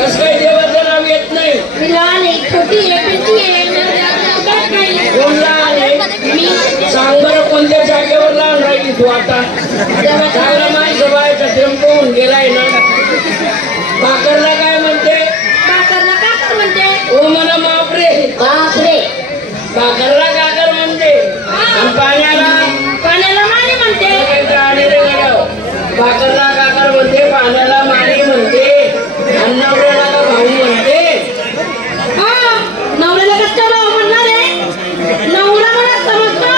कस काय देवाचं नाव येत नाही? मी लहान आहे, छोटी आहे, पिटी आहे, कोण लहान आहे? मी सांग बरं कोणत्या जागेवर लहान राहिली तू आता? चांगला माणसं बायचा टेम्पो होऊन गेलाय ना. भाकरला काय म्हणते? काकरला काकर म्हणते. ओ म्हणा बापरे. बापरे. भाकरला काकर म्हणते आणि पाण्याला माने म्हणते. भाकरला काकर म्हणते, पाण्याला माने म्हणते आणि नवऱ्याला का भाऊ म्हणते. नवऱ्याला कसं भाऊ म्हणणार आहे? नवरा मला समजतो.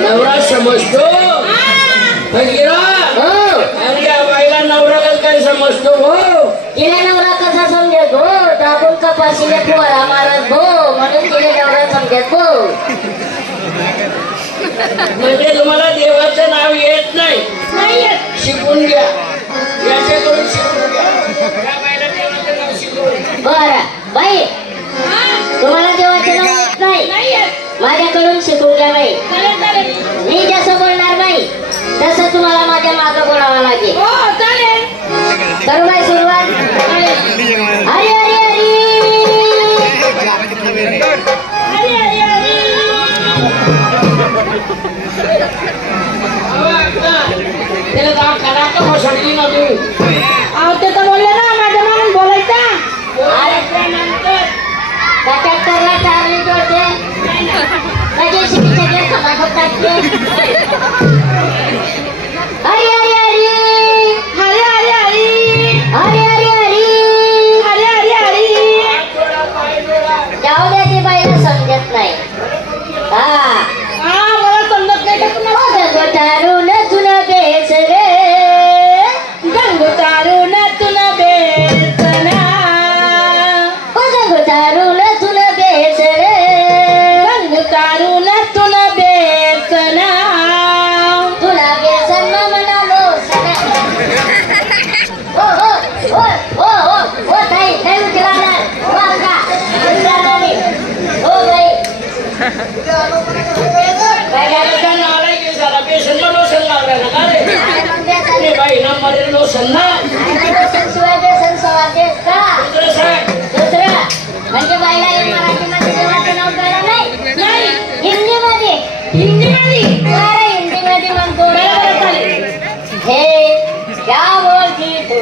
नवरा समजतो? अरे या बाईला नवरा काय समजतो भो? तिला नवरा कसा समजेल भो? दाबून कपाशीले फुवारा मारत भो, म्हणून तिला नवरा समजेल भो. म्हणजे तुम्हाला देवाचं नाव येत नाही? नाही येत. शिकून घ्या, याच्याकडून शिकून घ्या. या बाईला देवाचं नाव शिकवून. बरं बाई, तुम्हाला देवाचे नाव येत नाही? माझ्याकडून शिकून घ्या बाई. मी जसं बोलणार बाई तसं तुम्हाला माझ्या मागं बोलावं लागेल. करू बाई सुरुवात? हरी हरी हरी हरी हरी हरी. त्याला जाऊ करा का बसवली ना तू? अहो ते तर बोलले ना माझ्या मागून बोलायचा. आल्यानंतर ट्रॅक्टरला चार्जिंग जोडते, लगेच सगळे खमाखत टाकते. हरी हरी हरी हरी हरी हरी हरी हरी हरी हरी हरी हरी. जाऊ द्या, ती बाईला समजत नाही. मला समजत नाही. गंगोतारून तुन बेस रे, गंगोतारून तुन बेसना, गंगोतारून तुन बेस रे, गंगोतारून तुन बेसना, तुला बेसन म्हणालो सना. हो हो हो हो हो हो ताई, नाही उचलणार. हो का उचलणार नाही. हो बाई बाई ना मरे लोसन ना शिवाय बेसन सवादेस का दुसरं म्हणजे बाईला मराठीमध्ये देवाचं नाव कळलं नाही? हिंदीमध्ये. अरे हिंदीमध्ये म्हणतो हे क्या बोलती तू,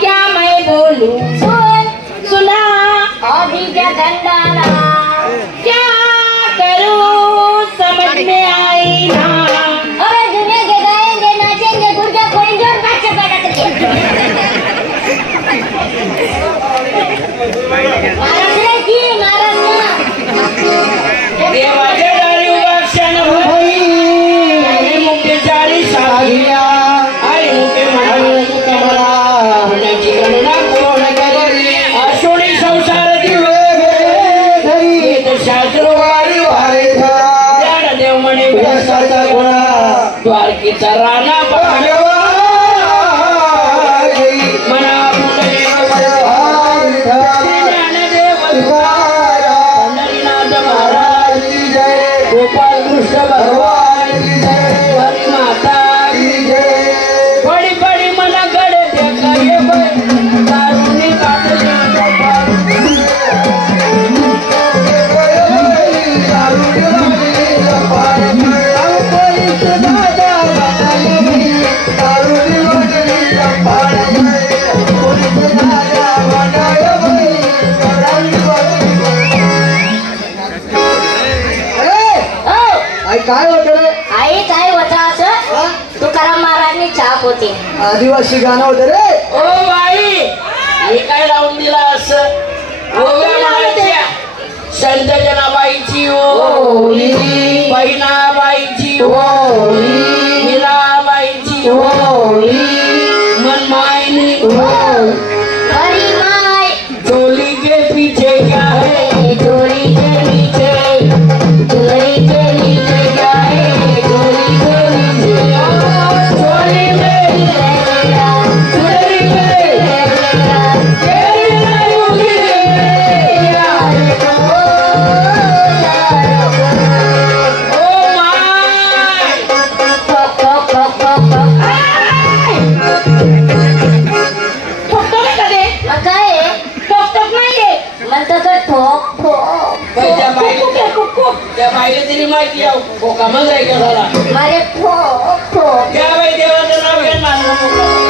क्या मैं बोलूं, सुना अभी क्या गंडाना, क्या करूं समझ में आई ना. अरे झूमेंगे गाएंगे नाचेंगे गुर्जा खोएंगे और नाचे पैदा करेंगे. महाराज ने की महाराज देवाच्या दारी उभा क्षण होई, मुके चाळी साहिया, आई मुके म्हणा होण्याची गणना कोण करेल. अशोणी संसार दिवे शास्त्र वारी वारे ज्ञान देव म्हणे भ्यासाचा गुणा, द्वारकीचा राणा पाहवा मना पुंडलिक ज्ञानदेव पंढरीनाथ महाराज गोपाल कृष्ण भगवान हरी माता बडी बडी मना गडे देखा ये दारुणी कातली काय होत रे? आई काय होता असं? तुकाराम महाराजनी छाप होती. आदिवासी गाणं होतं रे. ओ बाई, हे काय लावून दिला असं? संत जनाबाईची ओळी, बहिणाबाईची ओळी, मीराबाईची ओळी, मनमायनी हरी माय चोली के पीछे क्या है, चोरी के नीचे, चोरी के नीचे क्या है, चोरी के नीचे चोली में चोरी आणि तसं ठोक ठोक बाई, त्या बाईला तरी माहिती आहे खोका मग राहायचा झाला माझे ठोक ठोक त्या बाई देवाचं नाव घ्या ना